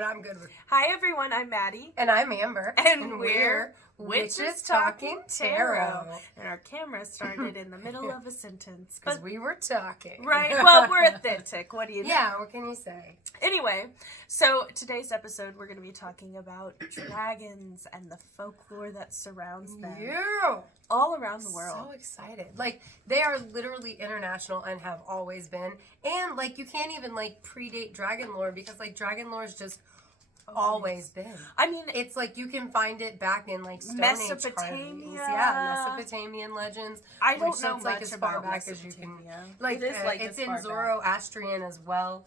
I'm good with. Hi everyone, I'm Maddie. And I'm Amber. And we're Witches Talking Tarot. And our camera started in the middle of a sentence. Because we were talking. Right, well, we're authentic. What do you know? Yeah, what can you say? Anyway, so today's episode we're going to be talking about dragons and the folklore that surrounds them. Yeah. All around the world. So excited. Like, they are literally international and have always been. And, like, you can't even, like, predate dragon lore because, like, dragon lore is just always been. I mean, it's like you can find it back in, like, Stone Mesopotamia. Age yeah, Mesopotamian legends. I don't know much like, as about far back as you can. Like, it's in Zoroastrian as well.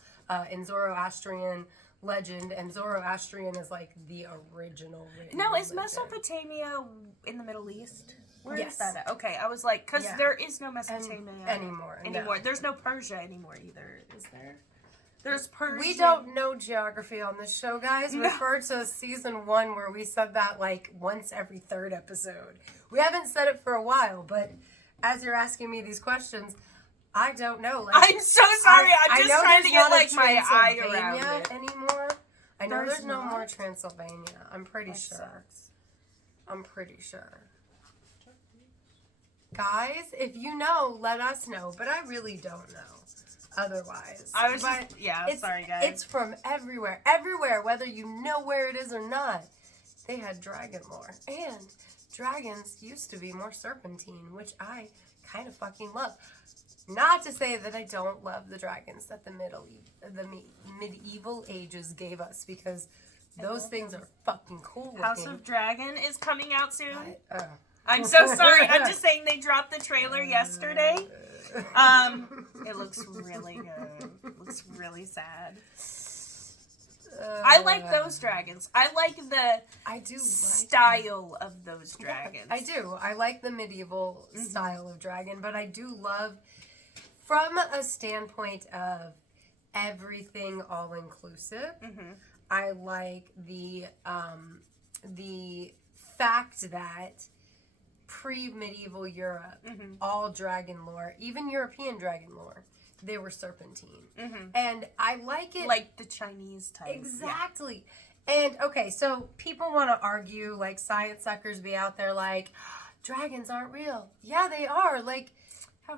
In Zoroastrian legend, and Zoroastrian is like the original religion. Now, is Mesopotamia in the Middle East? Where yes. is that at? Okay, I was like, because there is no Mesopotamia anymore. No. There's no Persia anymore either, is there? There's Persia. We don't know geography on this show, guys. No. Refer to season 1 where we said that like once every third episode. We haven't said it for a while, but as you're asking me these questions, I don't know. Like, I'm so sorry. I'm just trying to get like my eye around it anymore. I know there's no more Transylvania. I'm pretty sure. Sucks. I'm pretty sure. Guys, if you know, let us know. But I really don't know. Otherwise, sorry guys. It's from everywhere, whether you know where it is or not. They had dragon lore, and dragons used to be more serpentine, which I kind of fucking love. Not to say that I don't love the dragons that the medieval ages gave us, because those things are fuking cool looking. House of Dragon is coming out soon. I'm so sorry. I'm just saying they dropped the trailer yesterday. It looks really good. It looks really sad. I like those dragons. I like the style of those dragons. I do. I like the medieval style of dragon, but I do love, from a standpoint of everything all inclusive, I like the fact that pre-medieval Europe, all dragon lore, even European dragon lore, they were serpentine. And I like it. Like the Chinese type. Exactly. Yeah. And, okay, so people want to argue, like, science suckers be out there like, dragons aren't real. Yeah, they are. Like,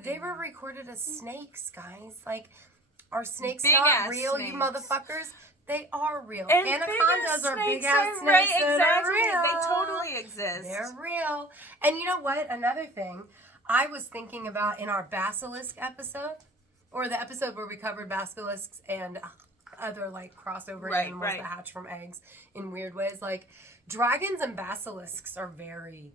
they were recorded as snakes, guys. Like, are snakes not real, snakes. You motherfuckers? They are real. And anacondas are big ass snakes. Right, exactly. They're real. They totally exist. They're real. And you know what? Another thing I was thinking about in our basilisk episode, or the episode where we covered basilisks and other like crossover animals that hatch from eggs in weird ways. Like, dragons and basilisks are very.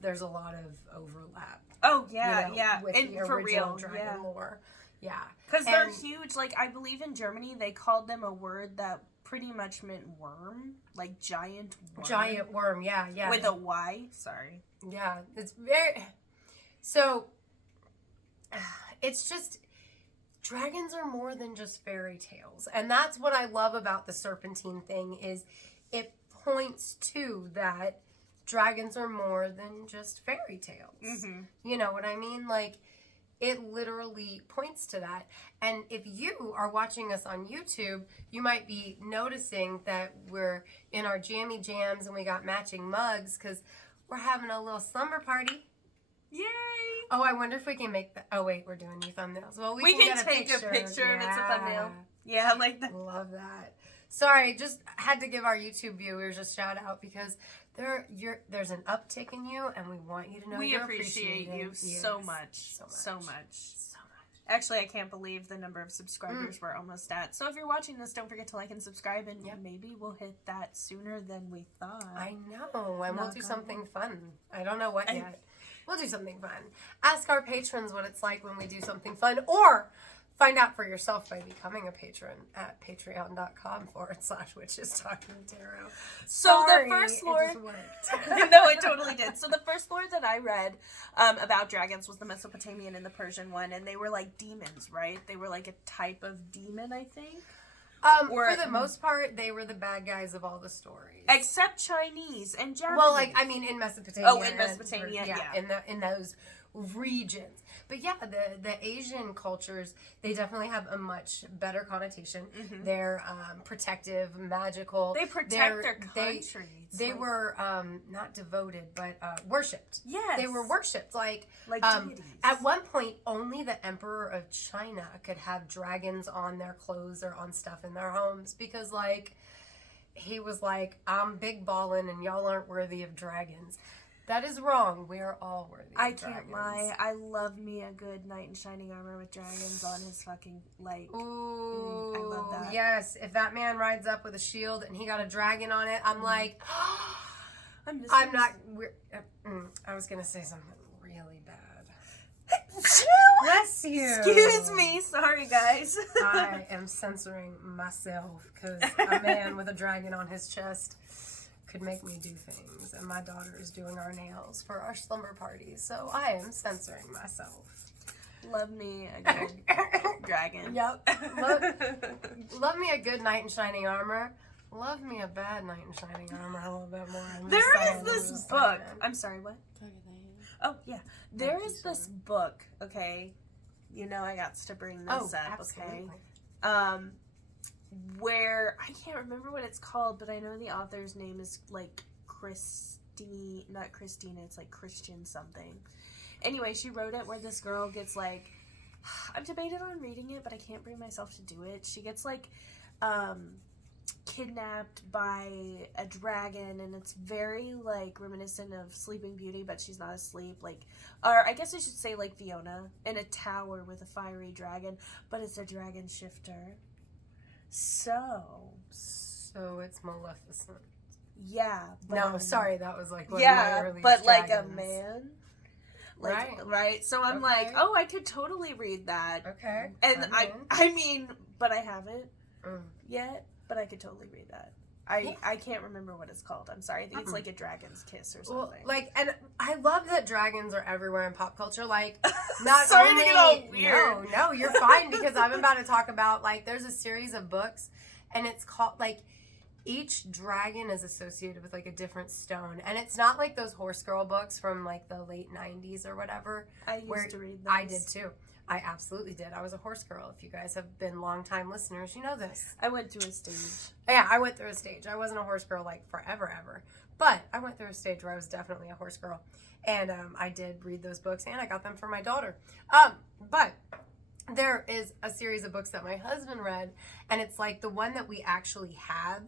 There's a lot of overlap. Oh yeah, with and the for original real, dragon lore. Yeah. Because they're huge. Like, I believe in Germany, they called them a word that pretty much meant worm. Like, giant worm. Giant worm, yeah. With a Y. Sorry. Yeah. It's very... So, it's just... Dragons are more than just fairy tales. And that's what I love about the serpentine thing, is it points to that dragons are more than just fairy tales. You know what I mean? Like... It literally points to that. And if you are watching us on YouTube, you might be noticing that we're in our jammy jams and we got matching mugs because we're having a little slumber party. Yay! Oh, I wonder if we can make that. Oh, wait, we're doing new thumbnails. Well, we can get take a picture if it's a thumbnail. Yeah, I like that. Love that. Sorry, just had to give our YouTube viewers a shout out because there's an uptick in you, and we want you to know we appreciate you so much. Actually, I can't believe the number of subscribers we're almost at. So if you're watching this, don't forget to like and subscribe, and maybe we'll hit that sooner than we thought. I know, and we'll do something fun. I don't know what yet. We'll do something fun. Ask our patrons what it's like when we do something fun, or find out for yourself by becoming a patron at patreon.com/witches talking tarot. So the first lore, no, it totally did. So the first lore that I read about dragons was the Mesopotamian and the Persian one, and they were like demons, right? They were like a type of demon, I think. For the most part, they were the bad guys of all the stories, except Chinese and Japanese. Well, like, I mean, in Mesopotamia. Oh, in Mesopotamia, yeah. In those regions. But yeah, the Asian cultures, they definitely have a much better connotation. They're protective, magical. They protect their countries. They were not devoted, but worshipped. Yes. They were worshipped. Like deities. At one point, only the Emperor of China could have dragons on their clothes or on stuff in their homes because, like, he was like, I'm big ballin' and y'all aren't worthy of dragons. That is wrong. We are all worthy of dragons. I can't lie. I love me a good knight in shining armor with dragons on his fucking, like... Ooh, I love that. Yes. If that man rides up with a shield and he got a dragon on it, I'm like... I'm not... I was going to say something really bad. Bless you. Excuse me. Sorry, guys. I am censoring myself because a man with a dragon on his chest could make me do things, and my daughter is doing our nails for our slumber parties, so I am censoring myself. Love me a good dragon. Yep. Love me a good knight in shining armor. Love me a bad knight in shining armor a little bit more. There is this book. I'm sorry, what? Oh, yeah. There is this book, okay? You know I got to bring this up, absolutely. Okay? Where, I can't remember what it's called, but I know the author's name is, like, not Christina, it's, like, Christian something. Anyway, she wrote it where this girl gets, like, I've debated on reading it, but I can't bring myself to do it. She gets, like, kidnapped by a dragon, and it's very, like, reminiscent of Sleeping Beauty, but she's not asleep, like, or I guess I should say, like, Fiona, in a tower with a fiery dragon, but it's a dragon shifter. So it's Maleficent. Yeah. No, sorry, that was, like, one of my earliest but, like, dragons. a man. Like, right? So I'm okay. like, oh, I could totally read that. Okay. And I mean, but I haven't yet, but I could totally read that. I can't remember what it's called. I'm sorry. I think it's like a dragon's kiss or something. Well, like, and I love that dragons are everywhere in pop culture. Like, not sorry only... to get all weird. No, you're fine because I'm about to talk about, like, there's a series of books and it's called, like, each dragon is associated with, like, a different stone. And it's not like those Horse Girl books from, like, the late 90s or whatever. I used to read those. I did, too. I absolutely did. I was a horse girl. If you guys have been longtime listeners, you know this. I went through a stage. Yeah, I went through a stage. I wasn't a horse girl, like, forever, ever. But I went through a stage where I was definitely a horse girl. And I did read those books, and I got them for my daughter. But there is a series of books that my husband read, and it's like the one that we actually have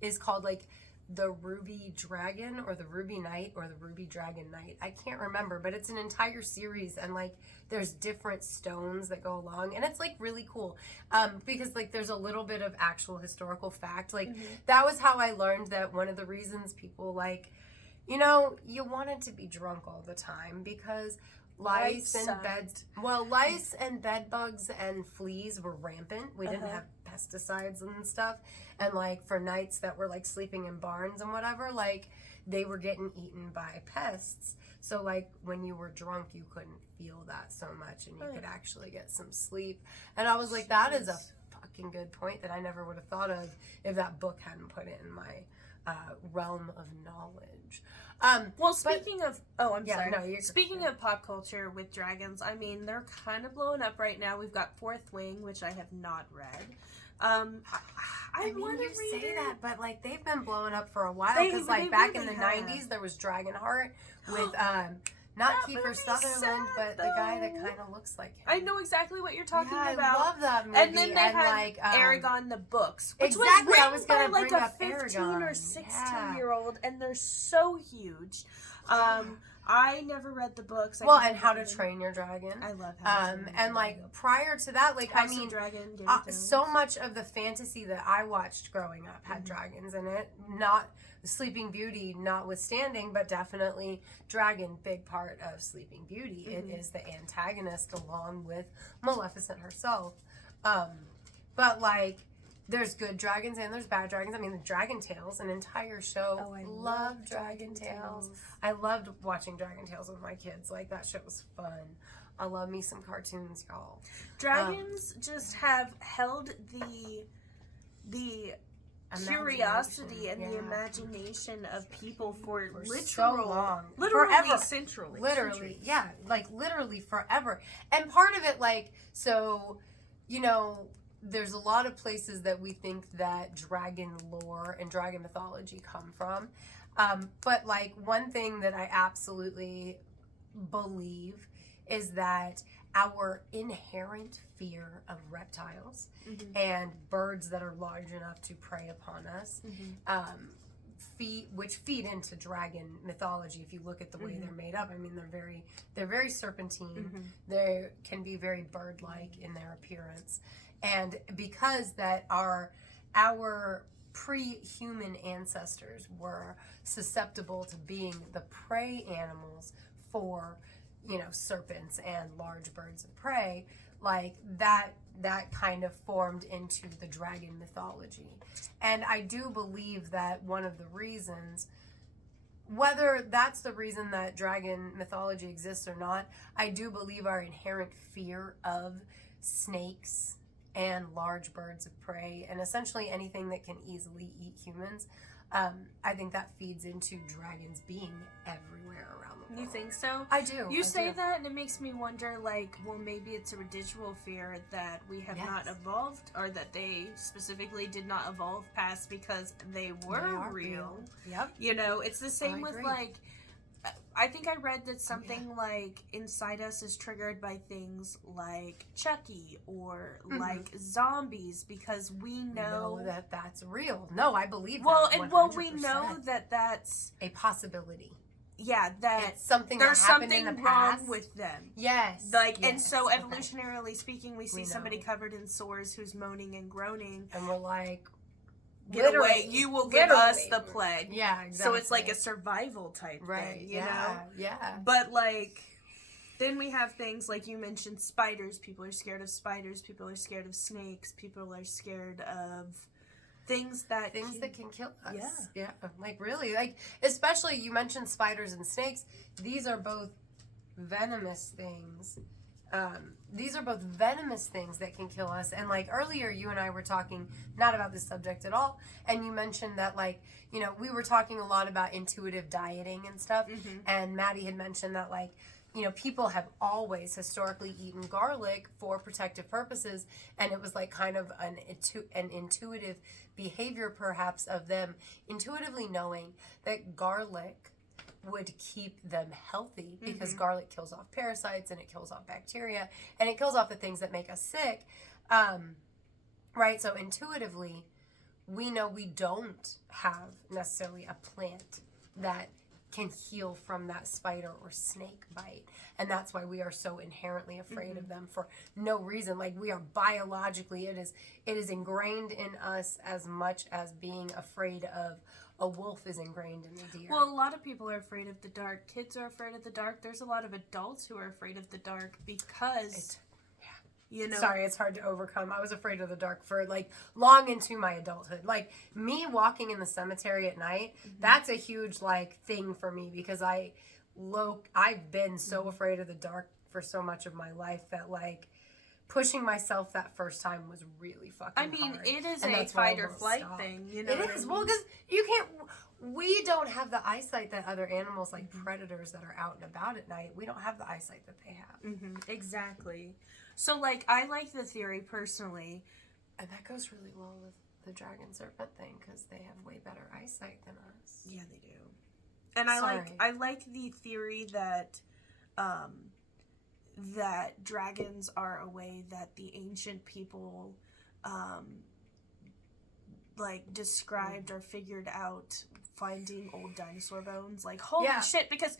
is called, like, the Ruby Dragon or the Ruby Knight or the Ruby Dragon Knight. I can't remember, but it's an entire series, and, like, there's different stones that go along, and it's, like, really cool because, like, there's a little bit of actual historical fact. Like, that was how I learned that one of the reasons people, like, you know, you wanted to be drunk all the time because lice and bed bugs and fleas were rampant. We didn't have pesticides and stuff, and, like, for nights that were, like, sleeping in barns and whatever, like, they were getting eaten by pests. So, like, when you were drunk, you couldn't feel that so much, and you could actually get some sleep. And I was like, that is a fucking good point that I never would have thought of if that book hadn't put it in my realm of knowledge. Well, speaking of... Oh, I'm sorry. No, speaking of pop culture with dragons, I mean, they're kind of blowing up right now. We've got Fourth Wing, which I have not read. I mean, you say that, but, like, they've been blowing up for a while because, like, back in the 90s, there was Dragonheart with not Kiefer Sutherland, but the guy that kind of looks like him. I know exactly what you're talking about. I love that movie. And then they had, like, Aragon the books, which exactly, was written by, like, a 15 Aragon. or 16-year-old, and they're so huge. I never read the books. And How to Train Your Dragon. I love How to Train Your Dragon. And, like, prior to that, like, House of Dragon, so much of the fantasy that I watched growing up had dragons in it. Not Sleeping Beauty notwithstanding, but definitely dragon, big part of Sleeping Beauty. It is the antagonist along with Maleficent herself. But, like, there's good dragons and there's bad dragons. I mean, the Dragon Tales, an entire show. Oh, I love Dragon Tales. I loved watching Dragon Tales with my kids. Like, that shit was fun. I love me some cartoons, y'all. Dragons just have held the curiosity and yeah. the imagination of people for literal, so long. literally Forever. centuries. Literally, yeah, like literally forever. And part of it, like, so, you know, there's a lot of places that we think that dragon lore and dragon mythology come from. But like one thing that I absolutely believe is that our inherent fear of reptiles and birds that are large enough to prey upon us, which feed into dragon mythology. If you look at the way they're made up, I mean, they're very serpentine. They can be very bird-like in their appearance, and because that our pre-human ancestors were susceptible to being the prey animals for, you know, serpents and large birds of prey, like that kind of formed into the dragon mythology. And I do believe that one of the reasons, whether that's the reason that dragon mythology exists or not, I do believe our inherent fear of snakes and large birds of prey and essentially anything that can easily eat humans, I think that feeds into dragons being everywhere around the world. You think so? I do. You say that and it makes me wonder, like, well, maybe it's a residual fear that we have not evolved, or that they specifically did not evolve past because they were real. Yep. You know, it's the same with, like, I think I read that something like inside us is triggered by things like Chucky or like zombies, because we know that that's real. No, I believe well, that. And well, we know that that's a possibility. Yeah, that it's something there's that happened something in the wrong past. with them. Yes. Like, and so evolutionarily speaking, we see somebody know. Covered in sores who's moaning and groaning, and we're like, get away, you will give us the plague. Yeah, exactly. So it's like a survival type thing, you know? Yeah. But like, then we have things like you mentioned, spiders. People are scared of spiders. People are scared of snakes. People are scared of things that can kill us. Yeah. Like, really, like, especially you mentioned spiders and snakes. These are both venomous things. These are both venomous things that can kill us. And like earlier, you and I were talking not about this subject at all, and you mentioned that, like, you know, we were talking a lot about intuitive dieting and stuff, and Maddie had mentioned that, like, you know, people have always historically eaten garlic for protective purposes, and it was like kind of an intuitive behavior perhaps of them intuitively knowing that garlic would keep them healthy, because garlic kills off parasites and it kills off bacteria and it kills off the things that make us sick, right? So intuitively we know we don't have necessarily a plant that can heal from that spider or snake bite, and that's why we are so inherently afraid of them for no reason. Like, we are biologically, it is ingrained in us as much as being afraid of a wolf is ingrained in a deer. Well, a lot of people are afraid of the dark. Kids are afraid of the dark. There's a lot of adults who are afraid of the dark because, you know. Sorry, it's hard to overcome. I was afraid of the dark for, like, long into my adulthood. Like, me walking in the cemetery at night, that's a huge, like, thing for me, because I've been so afraid of the dark for so much of my life that, like, pushing myself that first time was really fucking hard. It is a fight or flight thing, you know. It is. Well, because we don't have the eyesight that other animals, like predators that are out and about at night, we don't have the eyesight that they have. Exactly. So, like, I like the theory personally. And that goes really well with the dragon serpent thing, because they have way better eyesight than us. Yeah, they do. And I like the theory that that dragons are a way that the ancient people like described or figured out finding old dinosaur bones. Like, holy shit, because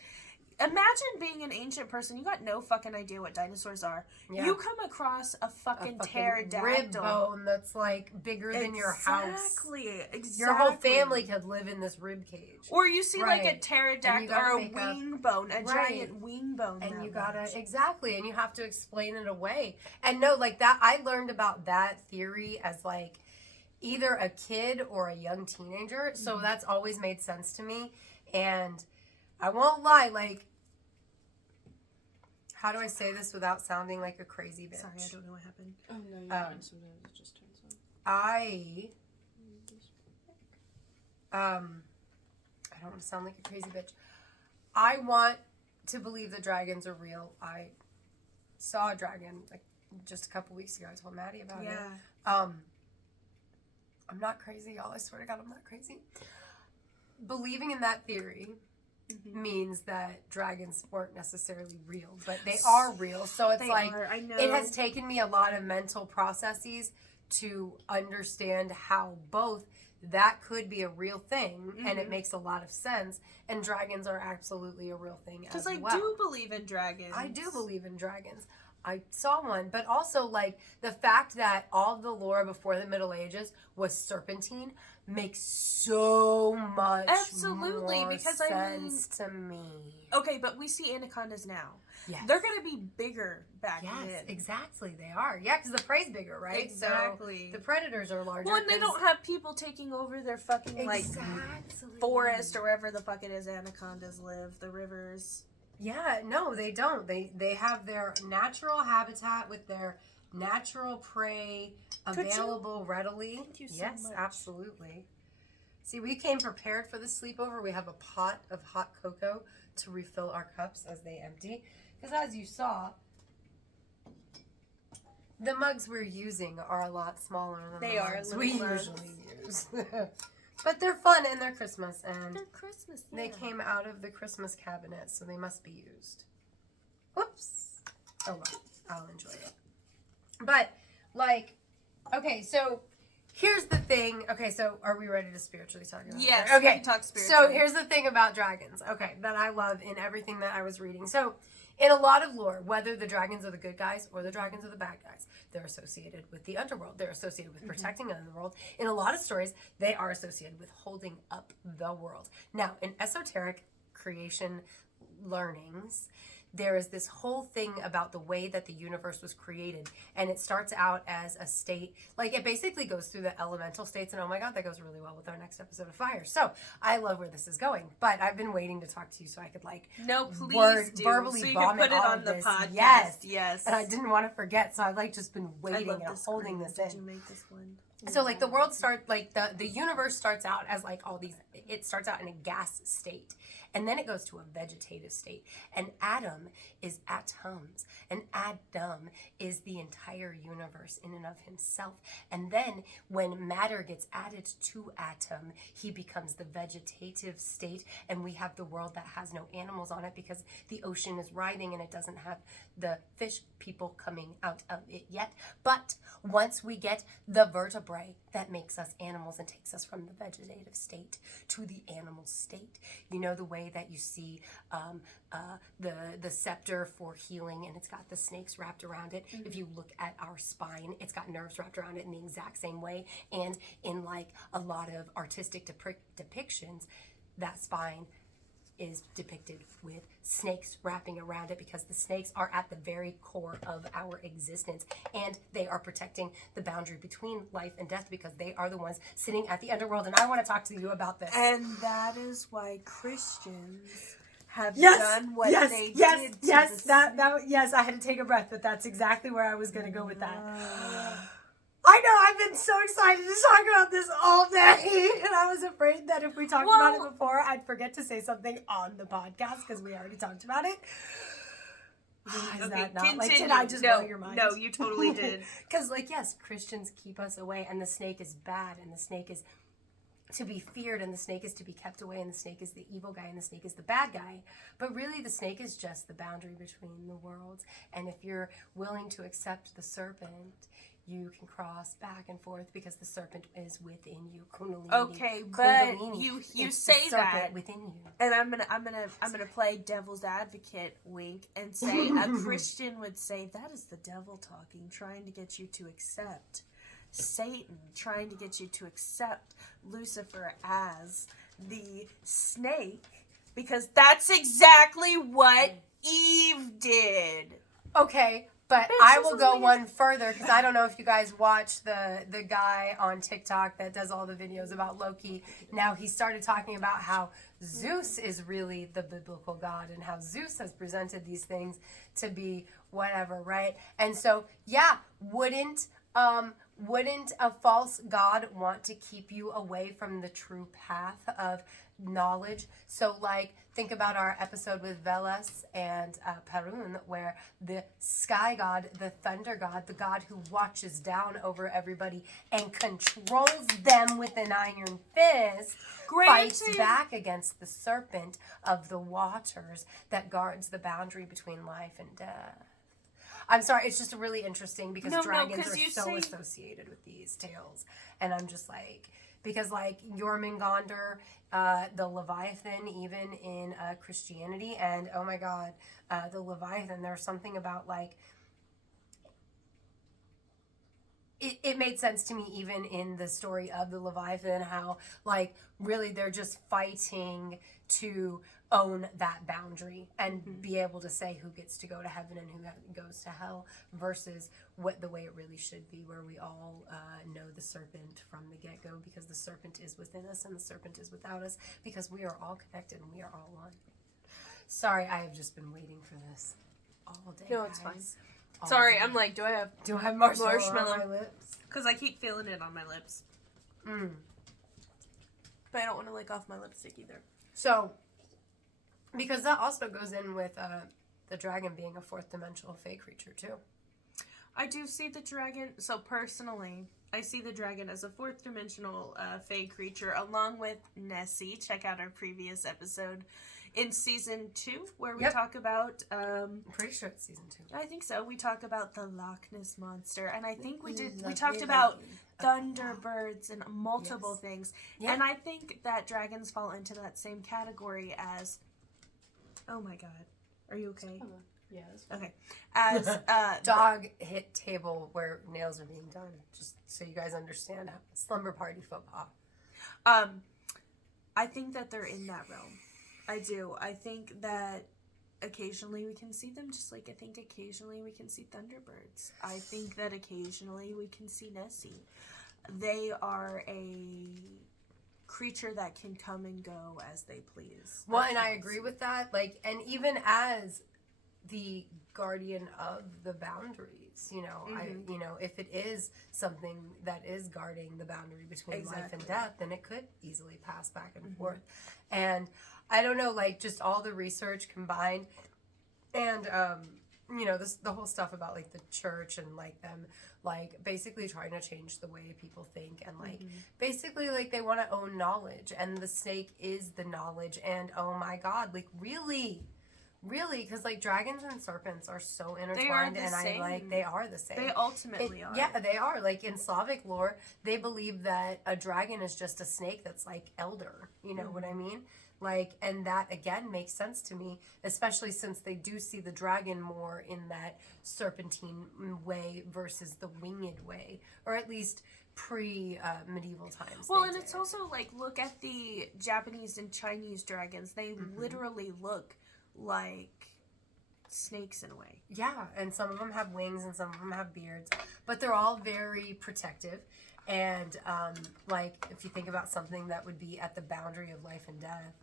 imagine being an ancient person, you got no fucking idea what dinosaurs are. Yeah. You come across a fucking pterodactyl rib bone that's like bigger than your house. Exactly. Your whole family could live in this rib cage. Or you see like a pterodactyl or a wing bone, a giant wing bone. And you gotta, and you have to explain it away. And no, like that, I learned about that theory as like either a kid or a young teenager. So that's always made sense to me. And I won't lie, like, how do I say this without sounding like a crazy bitch? Sorry, I don't know what happened. Oh, no, you're fine. Sometimes it just turns on. I don't want to sound like a crazy bitch. I want to believe the dragons are real. I saw a dragon like just a couple weeks ago. I told Maddie about it. I'm not crazy, y'all. I swear to God, I'm not crazy. Believing in that theory means that dragons weren't necessarily real, but they are real. So it's I know. it has taken me a lot of mental processes to understand how both that could be a real thing, and it makes a lot of sense, and dragons are absolutely a real thing as well. Because I do believe in dragons. I do believe in dragons. I saw one, but also like the fact that all of the lore before the Middle Ages was serpentine makes so much Absolutely, more because sense to me. Okay, but we see anacondas now. Yes. They're going to be bigger back then. Yes, exactly. They are. Yeah, because the prey's bigger, right? Exactly. So the predators are larger. Well, and they don't have people taking over their fucking, like, forest or wherever the fuck it is anacondas live, the rivers. Yeah, no, they don't. They have their natural habitat with their natural prey available readily. Thank you so yes, much. Absolutely. See, we came prepared for the sleepover. We have a pot of hot cocoa to refill our cups as they empty. Because as you saw, the mugs we're using are a lot smaller than the mugs we usually use. But they're fun and they're Christmas, and They're Christmas. Yeah. they came out of the Christmas cabinet, so they must be used. Whoops. Oh well, I'll enjoy it. But, like, okay, so here's the thing. Okay, so are we ready to spiritually talk about it? Yes, Okay. we can talk spiritually. So here's the thing about dragons, okay, that I love in everything that I was reading. So in a lot of lore, whether the dragons are the good guys or the dragons are the bad guys, they're associated with the underworld. They're associated with protecting the underworld. In a lot of stories, they are associated with holding up the world. Now, in esoteric creation learnings, there is this whole thing about the way that the universe was created, and it starts out as a state, like it basically goes through the elemental states, and oh my God, that goes really well with our next episode of Fire. So I love where this is going, but I've been waiting to talk to you so I could please do. verbally so you vomit can put it all on of the this. podcast. Yes. And I didn't want to forget, so I've just been I waiting love and this holding green. this Did in. you make this one? So the world starts the universe starts out as all these, it starts out in a gas state, and then it goes to a vegetative state, and Adam is atoms, and Adam is the entire universe in and of himself. And then when matter gets added to Atom, he becomes the vegetative state, and we have the world that has no animals on it because the ocean is writhing and it doesn't have the fish people coming out of it yet. But once we get the vertebrae that makes us animals and takes us from the vegetative state to the animal state, you know, the way that you see the scepter for healing, and it's got the snakes wrapped around it. If you look at our spine, it's got nerves wrapped around it in the exact same way. And in a lot of artistic depictions, that spine is depicted with snakes wrapping around it, because the snakes are at the very core of our existence, and they are protecting the boundary between life and death, because they are the ones sitting at the underworld. And I want to talk to you about this. And that is why Christians have done what they did. Yes, I had to take a breath, but that's exactly where I was going to go with that. I know, I've been so excited to talk about this all day, and I was afraid that if we talked about it before, I'd forget to say something on the podcast, because we already talked about it. Is that not, continue. Did I just blow your mind? No, you totally did. Because, yes, Christians keep us away, and the snake is bad, and the snake is to be feared, and the snake is to be kept away, and the snake is the evil guy, and the snake is the bad guy. But really, the snake is just the boundary between the worlds, and if you're willing to accept the serpent, you can cross back and forth, because the serpent is within you. Kundalini. Okay, but Kundalini, you it's say the serpent that within you. and I'm gonna play devil's advocate, wink, and say a Christian would say that is the devil talking, trying to get you to accept Satan, trying to get you to accept Lucifer as the snake, because that's exactly what Eve did. Okay. But I will go one further, because I don't know if you guys watch the guy on TikTok that does all the videos about Loki. Now, he started talking about how Zeus is really the biblical god, and how Zeus has presented these things to be whatever, right? And so, yeah, wouldn't Wouldn't a false god want to keep you away from the true path of knowledge? So, like, think about our episode with Velas and Perun, where the sky god, the thunder god, the god who watches down over everybody and controls them with an iron fist, fights back against the serpent of the waters that guards the boundary between life and death. I'm sorry, it's just really interesting because dragons are so associated with these tales. And I'm just like, because like Jormungandr, the Leviathan, even in Christianity, and oh my God, the Leviathan, there's something about like, it made sense to me even in the story of the Leviathan, how like really they're just fighting to own that boundary and be able to say who gets to go to heaven and who goes to hell versus what the way it really should be, where we all know the serpent from the get-go, because the serpent is within us and the serpent is without us, because we are all connected and we are all one. Sorry, I have just been waiting for this all day. No, it's fine. All Sorry, day. I'm like, do I have marshmallow on my lips? Because I keep feeling it on my lips. But I don't want to lick off my lipstick either. So, because that also goes in with the dragon being a fourth dimensional fey creature too. I do see the dragon, so personally, I see the dragon as a fourth dimensional fey creature along with Nessie. Check out our previous episode in season 2 where we talk about... I'm pretty sure it's season 2. I think so. We talk about the Loch Ness Monster, and I think we talked about Thunderbirds and multiple things. Yeah. And I think that dragons fall into that same category as... Oh my God. Are you okay? Yes. Okay. As dog hit table where nails are being done. Just so you guys understand. Slumber party faux pas. I think that they're in that realm. I do. I think that occasionally we can see them, just like I think occasionally we can see Thunderbirds. I think that occasionally we can see Nessie. They are a creature that can come and go as they please. Well, and I agree with that. Like, and even as the guardian of the boundaries, you know, if it is something that is guarding the boundary between life and death, then it could easily pass back and forth. And I don't know, like, just all the research combined, and you know, the whole stuff about like the church and like them like basically trying to change the way people think, and like basically like they want to own knowledge, and the snake is the knowledge. And oh my God, like really, because like dragons and serpents are so intertwined, and I like they are the same. They ultimately are. Yeah, they are. Like in Slavic lore, they believe that a dragon is just a snake that's like elder. You know what I mean? Like, and that again makes sense to me, especially since they do see the dragon more in that serpentine way versus the winged way, or at least pre-medieval times. Well, and it's also like, look at the Japanese and Chinese dragons. They literally look like snakes in a way. Yeah, and some of them have wings and some of them have beards, but they're all very protective. And, like, if you think about something that would be at the boundary of life and death,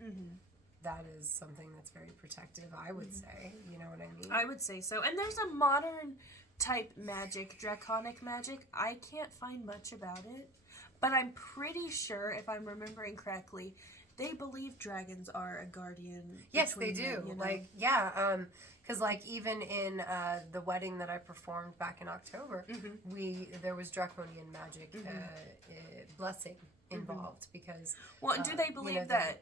that is something that's very protective, I would say. You know what I mean? I would say so. And there's a modern type magic, draconic magic. I can't find much about it, but I'm pretty sure, if I'm remembering correctly, they believe dragons are a guardian. Yes, they do. Them, you know? Like, yeah, because like even in the wedding that I performed back in October, there was draconian magic blessing involved, because do they believe that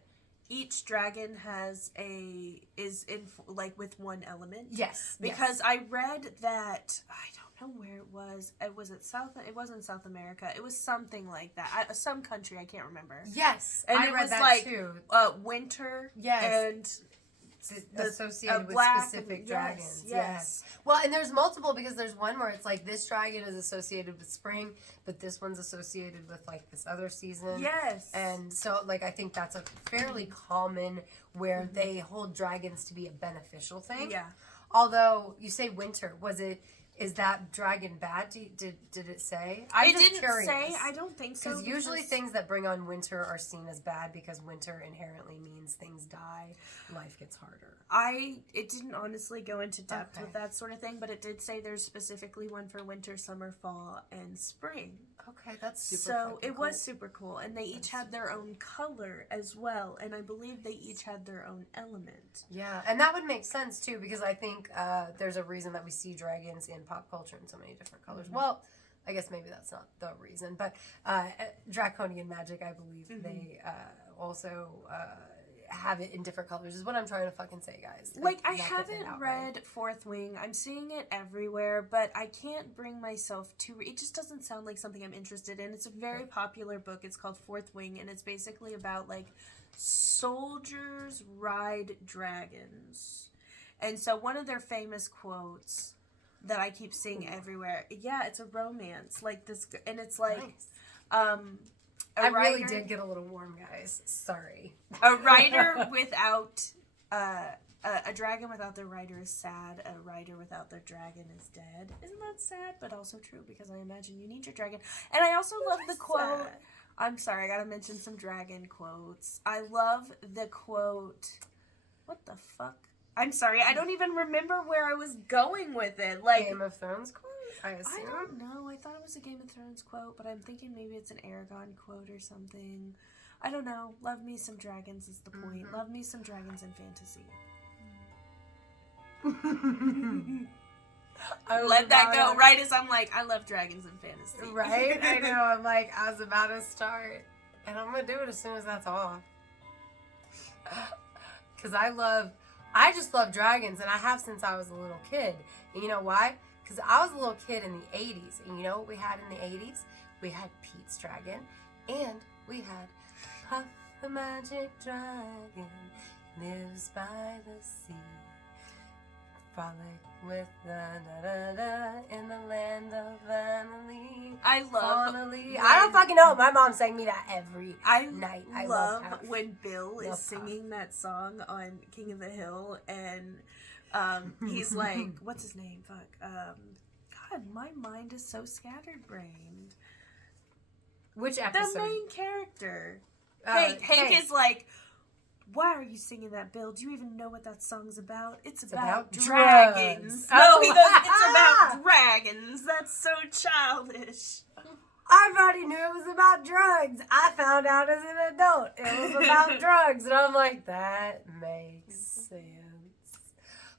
each dragon is in like with one element? Yes, because I read that, I don't know where it was. It wasn't South America. It was something like that. Some country, I can't remember. Yes, and I it read was that like too. Winter. Yes. And associated with specific dragons. Yes. Well, and there's multiple, because there's one where it's like this dragon is associated with spring, but this one's associated with like this other season. Yes. And so like I think that's a fairly common where they hold dragons to be a beneficial thing. Yeah. Although you say winter, was it Is that dragon bad? Did it say? It didn't say. I don't think so. Because usually things that bring on winter are seen as bad because winter inherently means things die, life gets harder. It didn't honestly go into depth with that sort of thing, but it did say there's specifically one for winter, summer, fall, and spring. Okay, that's super So it cool. was super cool, and they each had their own color as well, and I believe they each had their own element. Yeah, and that would make sense too, because I think there's a reason that we see dragons in pop culture in so many different colors. Mm-hmm. Well, I guess maybe that's not the reason, but draconian magic, I believe they also have it in different colors, is what I'm trying to fucking say, guys. Like, I haven't read Fourth Wing. I'm seeing it everywhere, but I can't bring myself to it just doesn't sound like something I'm interested in. It's a very popular book. It's called Fourth Wing, and it's basically about, like, soldiers ride dragons. And so one of their famous quotes that I keep seeing everywhere, it's a romance. Like, this, and it's like, nice. I really did get a little warm, guys. Sorry. A rider without a dragon without their rider is sad. A rider without their dragon is dead. Isn't that sad? But also true, because I imagine you need your dragon. And I also love the quote. Sad. I'm sorry, I gotta mention some dragon quotes. I love the quote. What the fuck? I'm sorry, I don't even remember where I was going with it. Like Game of Thrones quote? I don't know. I thought it was a Game of Thrones quote, but I'm thinking maybe it's an Aragon quote or something. I don't know. Love me some dragons is the point. Love me some dragons in fantasy. Let that go right as I'm like, I love dragons in fantasy. Right? I know. I'm like, I was about to start. And I'm going to do it as soon as that's off. Because I just love dragons, and I have since I was a little kid. And you know why? Because I was a little kid in the 80s, and you know what we had in the 80s? We had Pete's Dragon, and we had Puff the Magic Dragon, lives by the sea, frolic with the da-da-da in the land of Vanelly. I love I don't fucking know. My mom sang me that every night. I love when Bill is singing that song on King of the Hill, and he's like, what's his name? Fuck. God, my mind is so scattered-brained. Which episode? The main character. Hank is like, why are you singing that, Bill? Do you even know what that song's about? It's about dragons. No, he goes, it's about dragons. That's so childish. I already knew it was about drugs. I found out as an adult it was about drugs. And I'm like, that makes sense.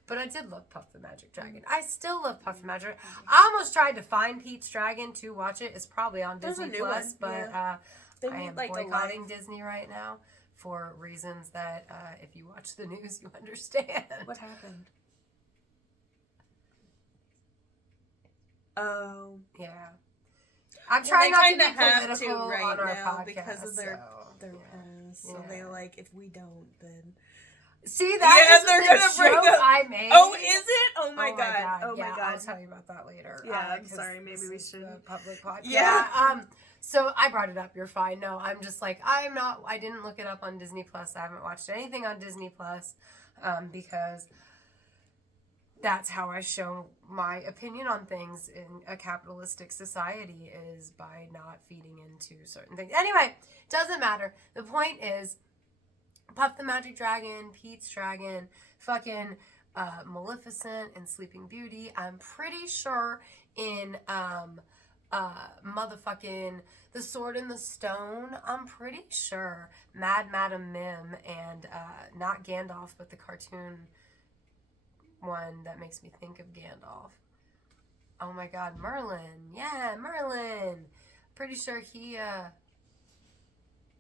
But I did love Puff the Magic Dragon. I still love Puff the Magic Dragon. I almost tried to find Pete's Dragon to watch it. It's probably on Disney Plus, but I am boycotting Disney right now for reasons that if you watch the news, you understand. What happened? Oh. Yeah. I'm trying not to be political right on our now podcast because of their past. So they're like, if we don't, then... See, that's they're gonna bring up. I made. Oh, is it? Oh my god! Oh my god! I'll tell you about that later. Yeah, I'm sorry. Maybe we should. Public podcast. Yeah. So I brought it up. You're fine. No, I'm just like I didn't look it up on Disney Plus. I haven't watched anything on Disney Plus, because that's how I show my opinion on things in a capitalistic society, is by not feeding into certain things. Anyway, doesn't matter. The point is, Puff the Magic Dragon, Pete's Dragon, fucking Maleficent and Sleeping Beauty. I'm pretty sure in motherfucking The Sword in the Stone, I'm pretty sure Mad Madam Mim and not Gandalf, but the cartoon one that makes me think of Gandalf. Oh my god, Merlin. Yeah, Merlin. Pretty sure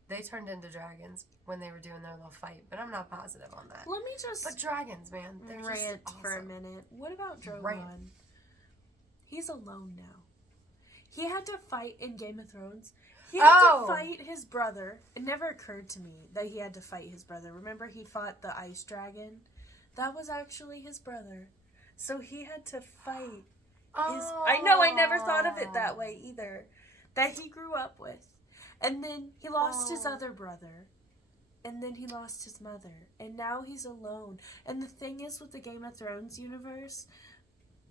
they turned into dragons when they were doing their little fight, but I'm not positive on that. Let me just... But dragons, man. They're rant just awesome. For a minute. What about Drogon? He's alone now. He had to fight in Game of Thrones. He had to fight his brother. It never occurred to me that he had to fight his brother. Remember he fought the ice dragon? That was actually his brother. So he had to fight his... I know, I never thought of it that way either. That he grew up with. And then he lost his other brother. And then he lost his mother. And now he's alone. And the thing is with the Game of Thrones universe,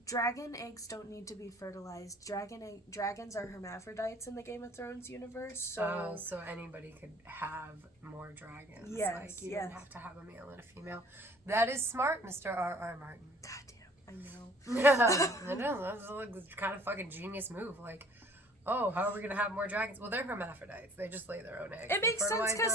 dragon eggs don't need to be fertilized. Dragons are hermaphrodites in the Game of Thrones universe, so... so anybody could have more dragons. Yes, like, you didn't have to have a male and a female. That is smart, Mr. R.R. Martin. God damn, I know. I know, that's like kind of fucking genius move. Like, oh, how are we gonna have more dragons? Well, they're hermaphrodites. They just lay their own eggs. It makes sense because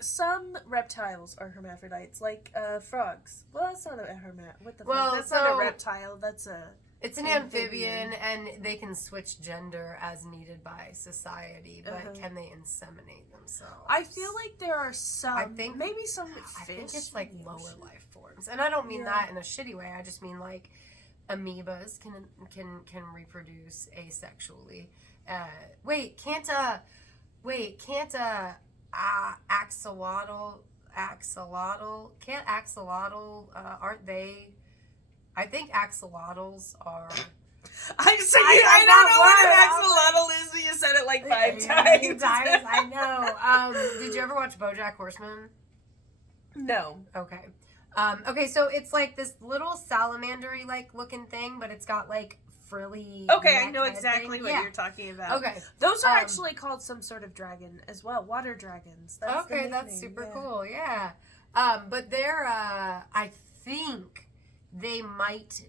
some reptiles are hermaphrodites, like frogs. Well, that's not a what the fuck? That's not a reptile. That's a... It's an amphibian, and they can switch gender as needed by society, but can they inseminate themselves? I feel like there are some. I think maybe some fish. I think it's like lower life forms, and I don't mean that in a shitty way. I just mean like amoebas can reproduce asexually. Can't axolotl, aren't they? I think axolotls are. I don't know what an axolotl is, but you said it like 5 times. I know. Did you ever watch BoJack Horseman? No. Okay. Okay, so it's like this little salamander-y like looking thing, but it's got like frilly. Okay, I know exactly what you're talking about. Okay. Those are actually called some sort of dragon as well. Water dragons. That's super cool. Yeah. But they're I think they might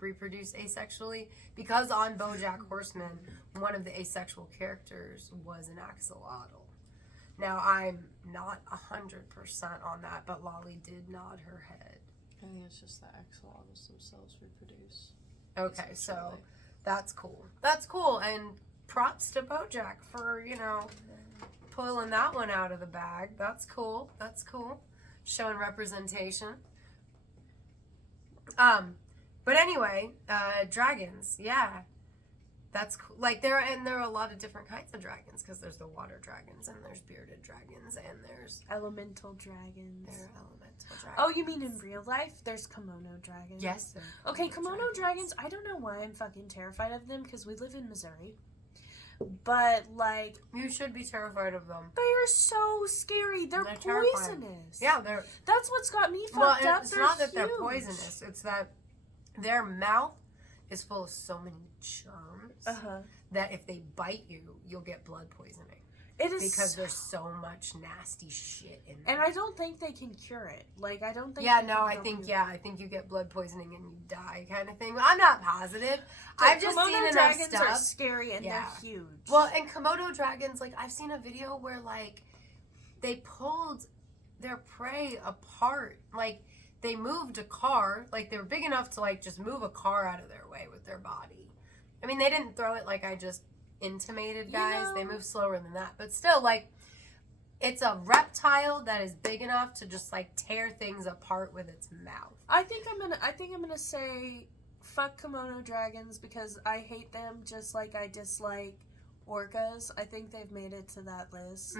reproduce asexually, because on BoJack Horseman, one of the asexual characters was an axolotl. Now, I'm not 100% on that, but Lolly did nod her head. I think it's just that axolotls themselves reproduce. Okay, so that's cool. That's cool, and props to BoJack for, pulling that one out of the bag. That's cool. That's cool. Showing representation. But anyway, dragons, yeah. That's cool. Like, there are a lot of different kinds of dragons, because there's the water dragons, and there's bearded dragons, and there's elemental dragons. There are elemental dragons. Oh, you mean in real life? There's kimono dragons. Yes. Okay, kimono dragons, I don't know why I'm fucking terrified of them, because we live in Missouri. But, like... You should be terrified of them. They are so scary. They're poisonous. Terrifying. Yeah, they're... That's what's got me fucked up. It's not that they're poisonous. It's that their mouth is full of so many germs that if they bite you, you'll get blood poisoning. It is because there's so much nasty shit in there. And I don't think they can cure it. Like, I don't think... I think you get blood poisoning and you die kind of thing. I'm not positive. I've just seen enough dragons stuff. Are scary and they're huge. Well, and Komodo dragons, like, I've seen a video where, like, they pulled their prey apart. Like, they moved a car. Like, they were big enough to, like, just move a car out of their way with their body. I mean, they didn't throw it like I just intimated, guys. They move slower than that. But still, like, it's a reptile that is big enough to just, like, tear things apart with its mouth. I think I'm gonna say fuck Komodo dragons, because I hate them just like I dislike orcas. I think they've made it to that list.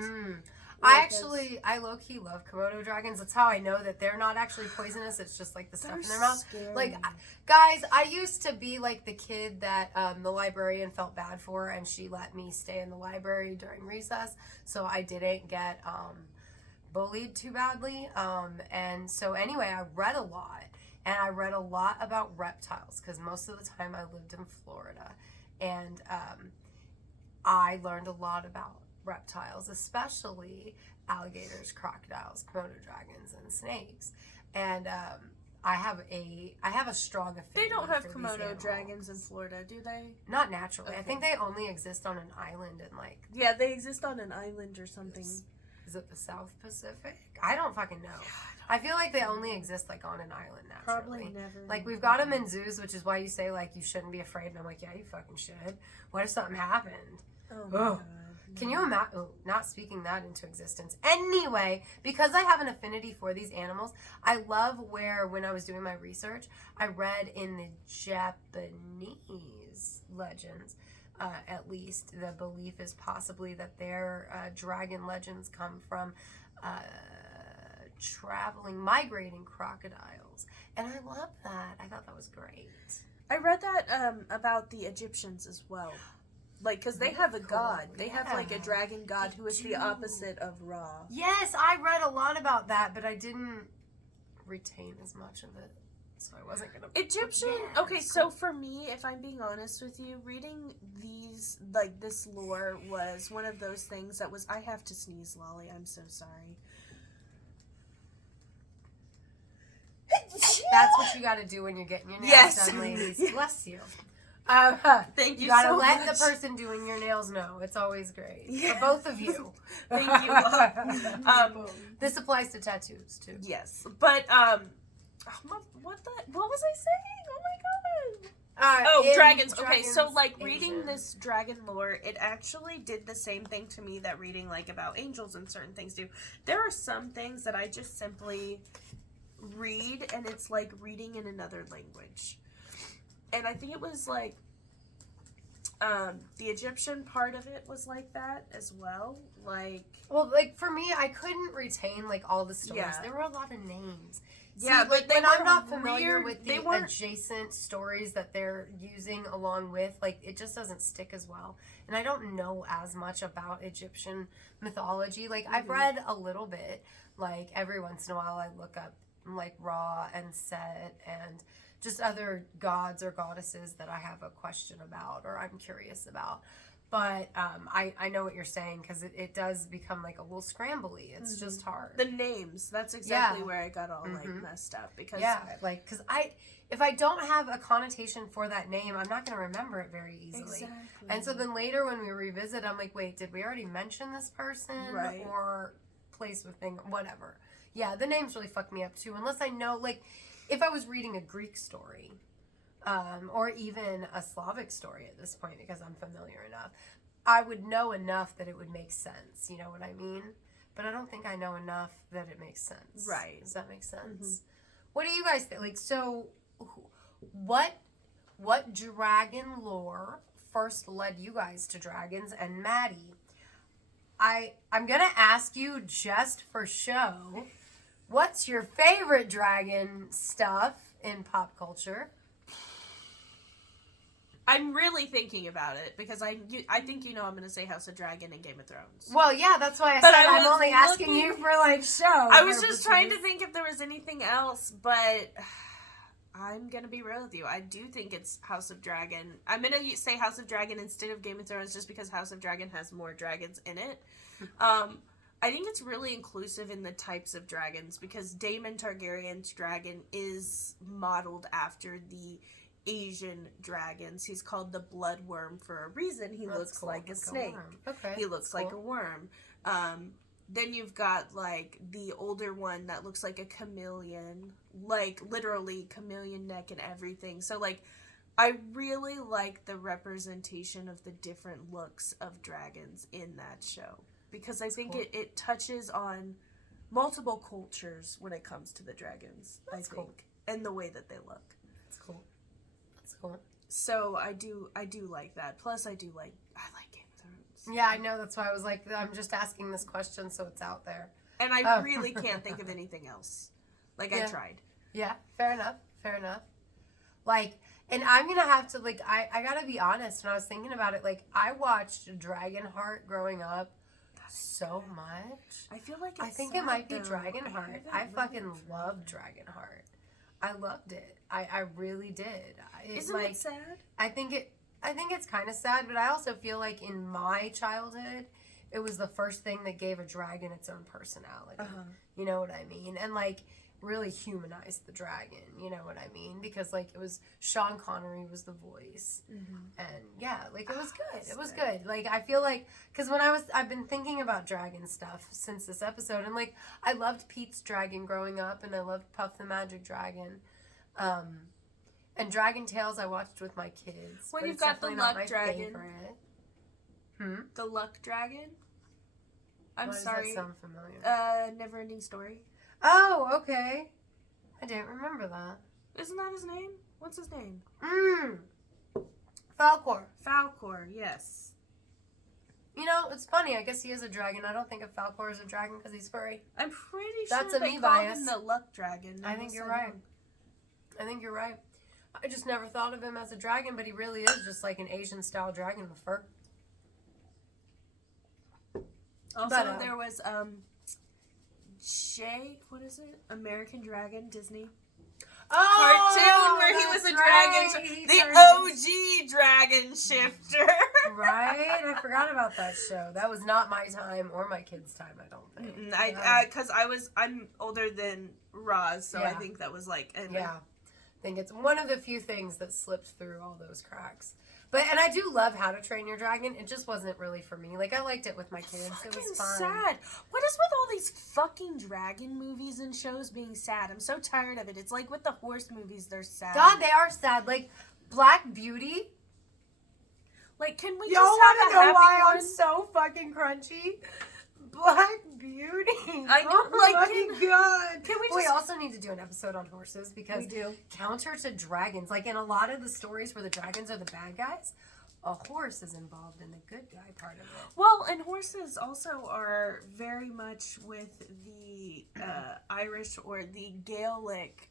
I low-key love Komodo dragons. That's how I know that they're not actually poisonous. It's just like the stuff in their mouth. Scary. Like, guys, I used to be like the kid that the librarian felt bad for, and she let me stay in the library during recess, so I didn't get bullied too badly. And so anyway, I read a lot, and I read a lot about reptiles, because most of the time I lived in Florida, and I learned a lot about reptiles, especially alligators, crocodiles, Komodo dragons, and snakes. And I have a strong affinity. They don't have Komodo dragons in Florida, do they? Not naturally. Okay. I think they only exist on an island in, like... Yeah, they exist on an island or something. Is it the South Pacific? I don't fucking know. I feel like they only exist, like, on an island naturally. Probably never. Like, we've got them in zoos, which is why you say, like, you shouldn't be afraid. And I'm like, yeah, you fucking should. What if something happened? Oh, my God. Can you imagine? Oh, not speaking that into existence. Anyway, because I have an affinity for these animals, I love where, when I was doing my research, I read in the Japanese legends, at least, the belief is possibly that their dragon legends come from migrating crocodiles. And I love that. I thought that was great. I read that about the Egyptians as well. Like, because they have a god. They have, like, a dragon god who is the opposite of Ra. Yes, I read a lot about that, but I didn't retain as much of it. so I wasn't gonna. Egyptian. Yeah, Okay, it's so cool. for me, if I'm being honest with you, reading these, like, this lore was one of those things that was. I have to sneeze, Lolly. I'm so sorry. That's what you got to do when you're getting your nails Yes. done, ladies. Yes. Bless you. Thank you gotta so let much. the person doing your nails know. It's always great Yeah. for both of you. Thank you. This applies to tattoos too. Yes, but what was I saying? Oh my god. In Dragons. Okay, so like Asian. reading this dragon lore, it actually did the same thing to me that reading like about angels and certain things do. There are some things that I just simply read and it's like reading in another language. And I think it was like the Egyptian part of it was like that as well. Like, well, like for me, I couldn't retain like all the stories. Yeah. There were a lot of names. yeah, See, but like they when were I'm not familiar weird, with they the weren't. adjacent stories that they're using along with, like it just doesn't stick as well. And I don't know as much about Egyptian mythology. Like I've read a little bit. Like every once in a while, I look up like Ra and Set and just other gods or goddesses that I have a question about or I'm curious about. But I know what you're saying because it does become like a little scrambly. It's just hard. The names, that's exactly Yeah. where I got all like messed up because Yeah, like because if I don't have a connotation for that name, I'm not going to remember it very easily. Exactly. And so then later when we revisit, I'm like, wait, did we already mention this person Right. or place with thing, whatever? Yeah, the names really fuck me up too. Unless I know, like, if I was reading a Greek story, or even a Slavic story at this point, because I'm familiar enough, I would know enough that it would make sense. You know what I mean? But I don't think I know enough that it makes sense. Right. Does that make sense? What do you guys think? Like, so, what dragon lore first led you guys to dragons? And Maddie, I'm gonna ask you just for show. What's your favorite dragon stuff in pop culture? I'm really thinking about it because I think you know I'm going to say House of Dragon and Game of Thrones. Well, yeah, that's why I But said I I'm was only asking looking- you for like show. I was just trying to purposes. think if there was anything else, but I'm going to be real with you. I do think it's House of Dragon. I'm going to say House of Dragon instead of Game of Thrones just because House of Dragon has more dragons in it. I think it's really inclusive in the types of dragons because Daemon Targaryen's dragon is modeled after the Asian dragons. He's called the bloodworm for a reason. He That's looks cool. like a Like snake. worm. Okay. He looks that's like cool. a worm. Then you've got like the older one that looks like a chameleon, like literally chameleon neck and everything. So like I really like the representation of the different looks of dragons in that show because I think cool. it touches on multiple cultures when it comes to the dragons. That's I cool. think and the way that they look. That's cool. That's cool. So I do like that. Plus I like Game of Thrones. Yeah, I know. That's why I was like, I'm just asking this question so it's out there. And I really can't think of anything else. Like Yeah. I tried. Yeah, fair enough. Fair enough. Like, and I'm gonna have to like, I gotta be honest. When I was thinking about it, like, I watched Dragonheart growing up so much. I feel like I think it might be Dragonheart. I fucking love Dragonheart. I loved it. I really did. Isn't like, it sad? I think it's kind of sad, but I also feel like in my childhood, it was the first thing that gave a dragon its own personality. You know what I mean? And like really humanized the dragon. You know what I mean? Because like it was Sean Connery was the voice, and yeah, like it was good. It was good. Like I feel like because I've been thinking about dragon stuff since this episode, and like I loved Pete's dragon growing up, and I loved Puff the Magic Dragon. And Dragon Tales I watched with my kids. When but you've it's got the definitely not luck my dragon. favorite. The Luck Dragon? I'm Why does sorry. that sound familiar? Never-ending Story. Oh, okay. I didn't remember that. Isn't that his name? What's his name? Falcor. Falcor, yes. You know, it's funny. I guess he is a dragon. I don't think of Falcor as a dragon because he's furry. I'm pretty That's sure a they me called bias. him the Luck Dragon. I think you're right. I think you're right. I just never thought of him as a dragon, but he really is just like an Asian-style dragon with fur. Also, But, there was, what is it? American Dragon, Disney. cartoon where he was a dragon. Right. The OG dragon shifter. Right? I forgot about that show. That was not my time or my kids' time, I don't think. Because I'm older than Roz, so I think that was like... I think it's one of the few things that slipped through all those cracks. And I do love How to Train Your Dragon. It just wasn't really for me. Like, I liked it with my kids. It was fun. Sad. What is with all these fucking dragon movies and shows being sad? I'm so tired of it. It's like with the horse movies, they're sad. God, they are sad. Like, Black Beauty. Like, can we Y'all just have a happy why one? I'm so fucking crunchy? Black Beauty. I know, Oh like, my God. Can we just... We also need to do an episode on horses because We do. counter to dragons, like in a lot of the stories where the dragons are the bad guys, a horse is involved in the good guy part of it. Well, and horses also are very much with the Irish or the Gaelic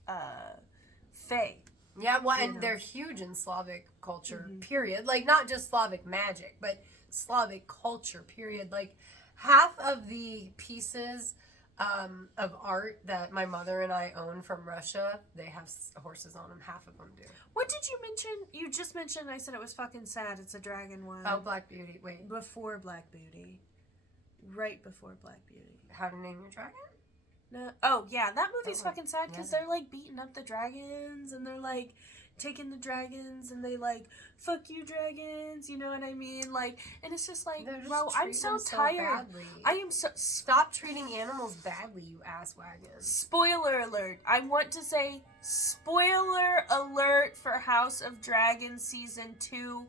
fae. Yeah, well, and they're huge in Slavic culture, period. Like, not just Slavic magic, but Slavic culture, period. Like, half of the pieces of art that my mother and I own from Russia, they have horses on them. Half of them do. What did you mention? You just mentioned, I said it was fucking sad. It's a dragon one. Oh, Black Beauty. Wait. Before Black Beauty. Right before Black Beauty. How to Name Your Dragon? No. Oh, yeah. That movie's fucking sad because yeah. they're, like, beating up the dragons and they're, like, taking the dragons and they, like, fuck you, dragons. You know what I mean? Like, and it's just like, bro, I'm so tired. I am so... Stop treating animals badly, you ass wagons. Spoiler alert. I want to say spoiler alert for House of Dragons Season 2.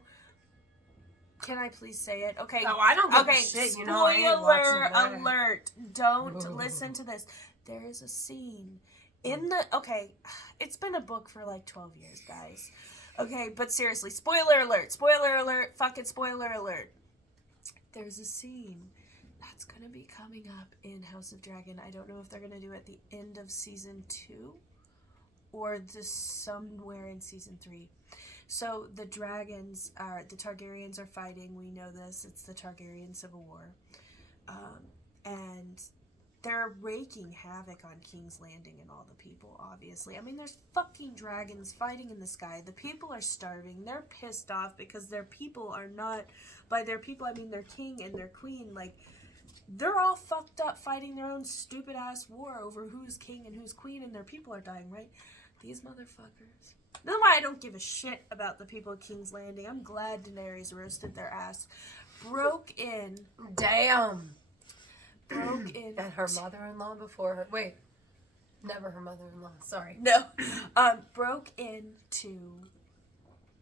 Can I please say it? Okay. Oh, I don't give a shit. You know, I ain't watching that. Alert. Don't listen to this. There is a scene in the... Okay, it's been a book for like 12 years, guys. Okay, but seriously, spoiler alert. Spoiler alert. Fucking spoiler alert. There's a scene that's going to be coming up in House of Dragon. I don't know if they're going to do it at the end of Season 2 or just somewhere in Season 3. So the dragons the Targaryens are fighting. We know this. It's the Targaryen Civil War. And they're wreaking havoc on King's Landing and all the people, obviously. I mean, there's fucking dragons fighting in the sky. The people are starving. They're pissed off because their people are not... By their people, I mean their king and their queen. Like, they're all fucked up fighting their own stupid-ass war over who's king and who's queen, and their people are dying, right? These motherfuckers... That's why I don't give a shit about the people of King's Landing. I'm glad Daenerys roasted their ass. Broke in. Damn. Broke in. And her mother-in-law before her. Wait. Never her mother-in-law. Sorry. No. Broke into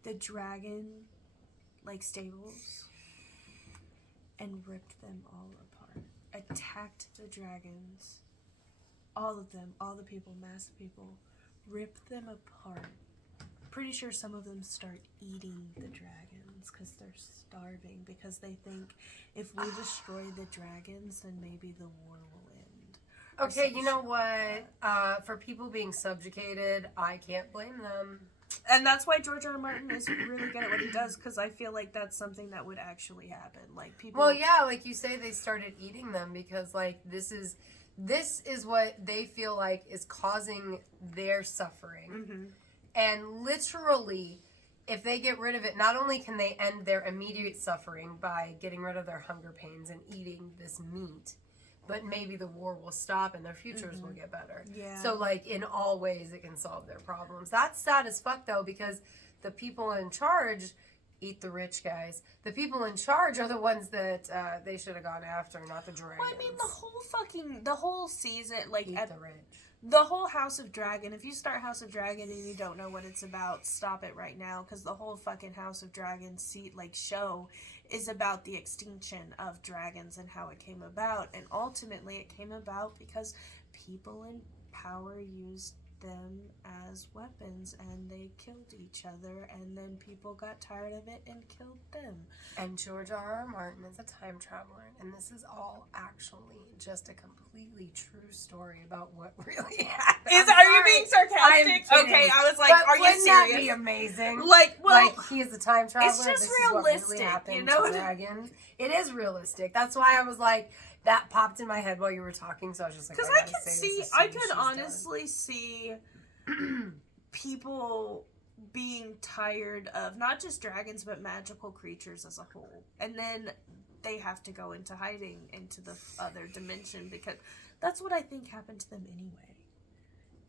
the dragon, like, stables and ripped them all apart. Attacked the dragons. All of them. All the people. Massive people. Ripped them apart. Pretty sure some of them start eating the dragons because they're starving, because they think if we destroy the dragons, then maybe the war will end. Okay, you know what? For people being subjugated, I can't blame them. And that's why George R. R. Martin is really good at what he does, because I feel like that's something that would actually happen. Like, people... Well, yeah, like you say, they started eating them because, like, this is what they feel like is causing their suffering. Mm-hmm. And literally, if they get rid of it, not only can they end their immediate suffering by getting rid of their hunger pains and eating this meat, but maybe the war will stop and their futures will get better. Yeah. So, like, in all ways, it can solve their problems. That's sad as fuck, though, because the people in charge eat the rich guys. The people in charge are the ones that they should have gone after, not the dragons. Well, I mean, the whole season, like, eat the rich. The whole House of Dragon, if you start House of Dragon and you don't know what it's about, stop it right now, because the whole fucking House of Dragon show is about the extinction of dragons and how it came about, and ultimately it came about because people in power used them as weapons and they killed each other, and then people got tired of it and killed them. And George R. R. Martin is a time traveler, and this is all actually just a completely true story about what really happened. Are you being sarcastic? Okay, I was like, but are you wouldn't serious? That be amazing? Like, well, like he is a time traveler. It's just this realistic, is what really happened you know? To dragons. It is realistic. That's why I was like, that popped in my head while you were talking. So I was just like, because I could honestly see people being tired of not just dragons but magical creatures as a whole, and then they have to go into hiding into the other dimension, because that's what I think happened to them anyway.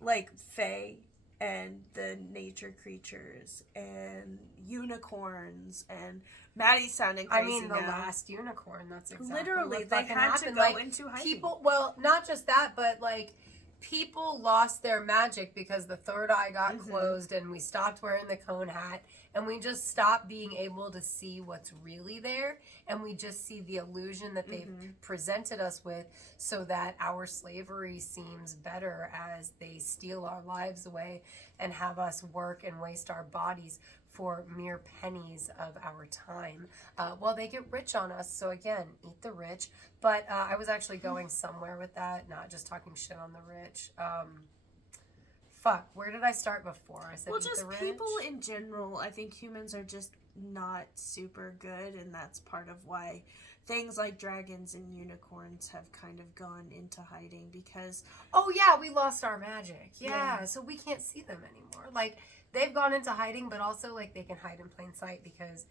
Like fae and the nature creatures and unicorns, and Maddie's sounding crazy. I mean, the now. last unicorn, that's exactly Literally, what they fucking had happened. to go Like, into hiding. people, well, not just that, but like, people lost their magic because the third eye got closed, and we stopped wearing the cone hat, and we just stopped being able to see what's really there, and we just see the illusion that they've presented us with, so that our slavery seems better as they steal our lives away and have us work and waste our bodies for mere pennies of our time. Well, they get rich on us, so again, eat the rich. But I was actually going somewhere with that, not just talking shit on the rich. Fuck, where did I start before? I said, well, eat just the rich. people in general. I think humans are just not super good, and that's part of why things like dragons and unicorns have kind of gone into hiding, because Oh yeah, we lost our magic. Yeah, so we can't see them anymore. Like, they've gone into hiding, but also like they can hide in plain sight because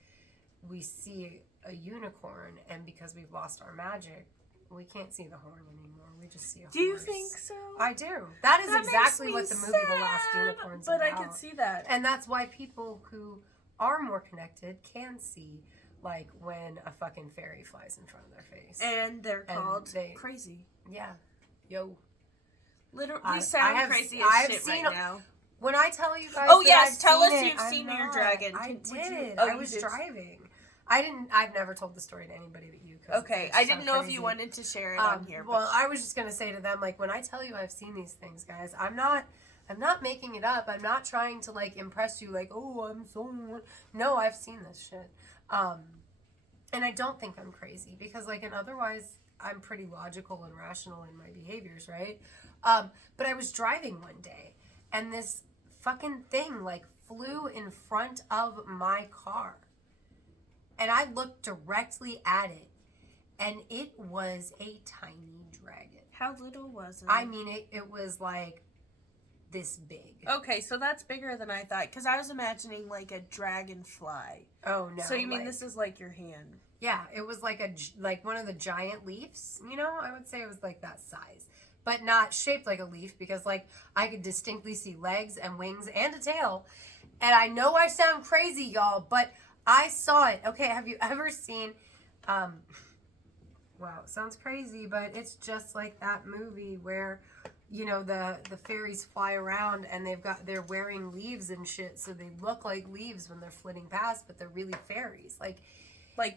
we see a unicorn, and because we've lost our magic, we can't see the horn anymore. We just see a horse. do you think so? I do. That is That exactly makes what the me movie The Last sad, Unicorn's but about. I can see that. And that's why people who are more connected can see, like, when a fucking fairy flies in front of their face. And they're And called they- crazy. Yeah. Yo. Literally, I we sound have- crazy as I've shit seen- right now. When I tell you guys Oh, that yes, I've tell seen us it, you've I'm seen your not. dragon. I Would you- did. oh, I you was did. driving. I've never told the story to anybody but you. 'Cause Okay, it's I so didn't know if crazy. you wanted to share it on here. Well, I was just gonna say to them, like, when I tell you I've seen these things, guys, I'm not making it up. I'm not trying to like impress you, like, oh, I'm so. No, I've seen this shit, and I don't think I'm crazy, because like, and otherwise I'm pretty logical and rational in my behaviors, right? But I was driving one day, and this fucking thing like flew in front of my car, and I looked directly at it, and it was a tiny dragon. How little was it? I mean, it was like this big. Okay, so that's bigger than I thought, because I was imagining like a dragonfly. Oh no! So you mean like, this is like your hand? Yeah, it was like like one of the giant leaves. You know, I would say it was like that size, but not shaped like a leaf, because like I could distinctly see legs and wings and a tail. And I know I sound crazy, y'all, but I saw it. Okay, have you ever seen? Wow, it sounds crazy, but it's just like that movie where, you know, the fairies fly around and they're wearing leaves and shit, so they look like leaves when they're flitting past, but they're really fairies. Like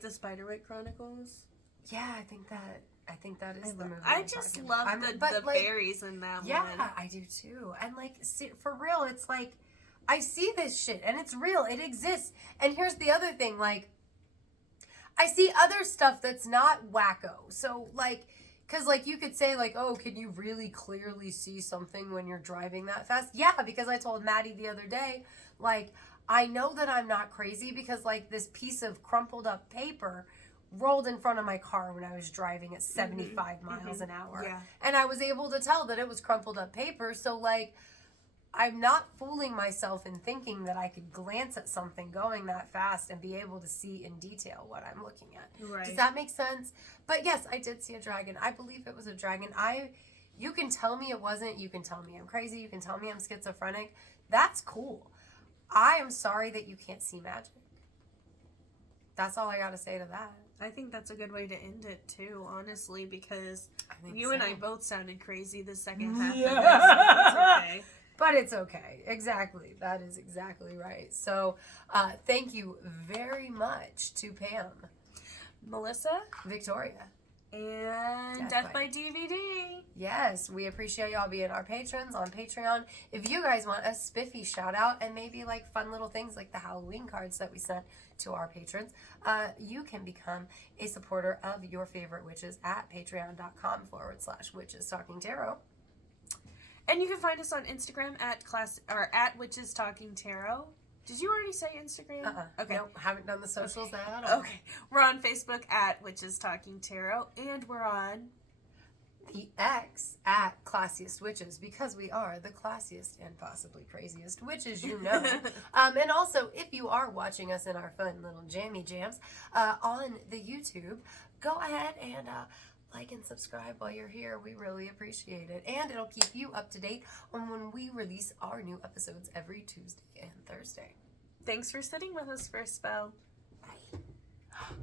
the Spiderwick Chronicles? Yeah, I think that is the movie. I I'm just talking love about. the like, fairies in that yeah, one. I do too. And like, for real, it's like, I see this shit and it's real. It exists. And here's the other thing, like, I see other stuff that's not wacko. So like, because like you could say like, oh, can you really clearly see something when you're driving that fast? Yeah, because I told Maddie the other day, like, I know that I'm not crazy because like this piece of crumpled up paper rolled in front of my car when I was driving at 75 miles an hour. Yeah. And I was able to tell that it was crumpled up paper. So like, I'm not fooling myself in thinking that I could glance at something going that fast and be able to see in detail what I'm looking at. Right. Does that make sense? But yes, I did see a dragon. I believe it was a dragon. You can tell me it wasn't. You can tell me I'm crazy. You can tell me I'm schizophrenic. That's cool. I am sorry that you can't see magic. That's all I got to say to that. I think that's a good way to end it too, honestly, because I think you so. and I both sounded crazy the second half Yeah. of this. It's okay. But it's okay. Exactly. That is exactly right. So thank you very much to Pam, Melissa, Victoria, and Death Death by by DVD. Yes, we appreciate y'all being our patrons on Patreon. If you guys want a spiffy shout out and maybe like fun little things like the Halloween cards that we sent to our patrons, you can become a supporter of your favorite witches at patreon.com/witches talking tarot. And you can find us on Instagram at Witches Talking Tarot. Did you already say Instagram? Okay. Nope, haven't done the socials at all. Okay. We're on Facebook at Witches Talking Tarot, and we're on the X at Classiest Witches, because we are the classiest and possibly craziest witches, you know. And also, if you are watching us in our fun little jammy jams on the YouTube, go ahead and like and subscribe while you're here. We really appreciate it. And it'll keep you up to date on when we release our new episodes every Tuesday and Thursday. Thanks for sitting with us for a spell. Bye.